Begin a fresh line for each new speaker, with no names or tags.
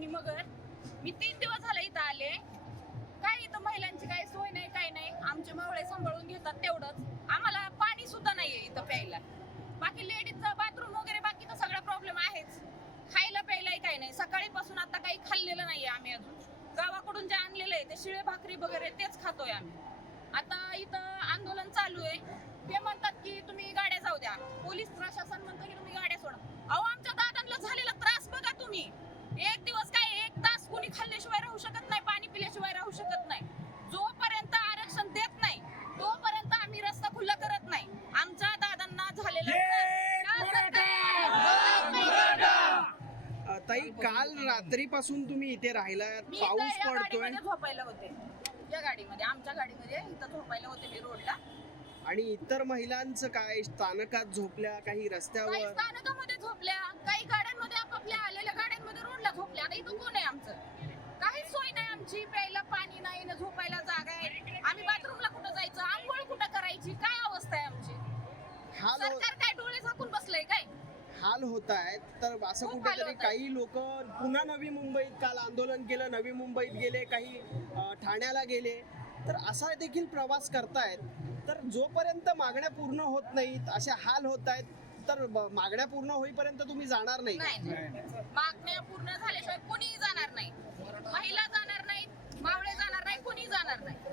अश्विनी मगर मी तीन दिवस झाले इथं आले. काय इथं महिलांची काही सोय नाही काही नाही. आमचे मावळे सांभाळून घेतात तेवढंच. आम्हाला पाणी सुद्धा नाहीये इथं प्यायला. बाकी लेडीजचं बाथरूम वगैरे बाकीचा सगळा प्रॉब्लेम आहेच. खायला प्यायलाही काही नाही. सकाळीपासून आता काही खाल्लेलं नाहीये आम्ही अजून. गावाकडून जे आणलेलं आहे ते शिळे भाकरी वगैरे तेच खातोय आम्ही. आता इथं आंदोलन चालू आहे. ते म्हणतात की तुम्ही गाड्या जाऊ द्या. पोलीस प्रशासन म्हणतं की तुम्ही गाड्या सोडा. अहो आमच्या
ताई काल रात्रीपासून तुम्ही इथे राहिलात
मी इथं
पाऊस
या
पडतोय.
गाडीमध्ये झोपायला होते. या गाडीमध्ये आमच्या गाडीमध्ये इथं झोपायला होते मी रोडला.
आणि इतर महिलांचं काय? स्थानकात झोपल्या काही
काही
रस्त्यावर
स्थानकामध्ये झोपल्या काही गाड्यांमध्ये आपापल्या आलेल्या गाड्यांमध्ये रोडला झोपल्या. आता इथं कोण आहे आमचं? काहीच सोय नाही आमची. प्यायला पाणी नाही ना झोपायला जागा आहे. आम्ही बाथरूमला कुठं जायचं? आंघोळ कुठं करायची? काय अवस्था आहे आमची?
हो-
सरकार काय डोळे झाकून बसलंय काय?
हाल होत आहेत. तर असं कुठेतरी. काही लोक पुन्हा नवी मुंबईत काल आंदोलन केलं नवी मुंबईत गेले काही ठाण्याला गेले. तर असा देखील प्रवास करतायत. तर जोपर्यंत मागण्या पूर्ण होत नाहीत असे हाल होत आहेत तर मागण्या पूर्ण होईपर्यंत तुम्ही जाणार नाही.
मागण्या पूर्ण झाल्याशिवाय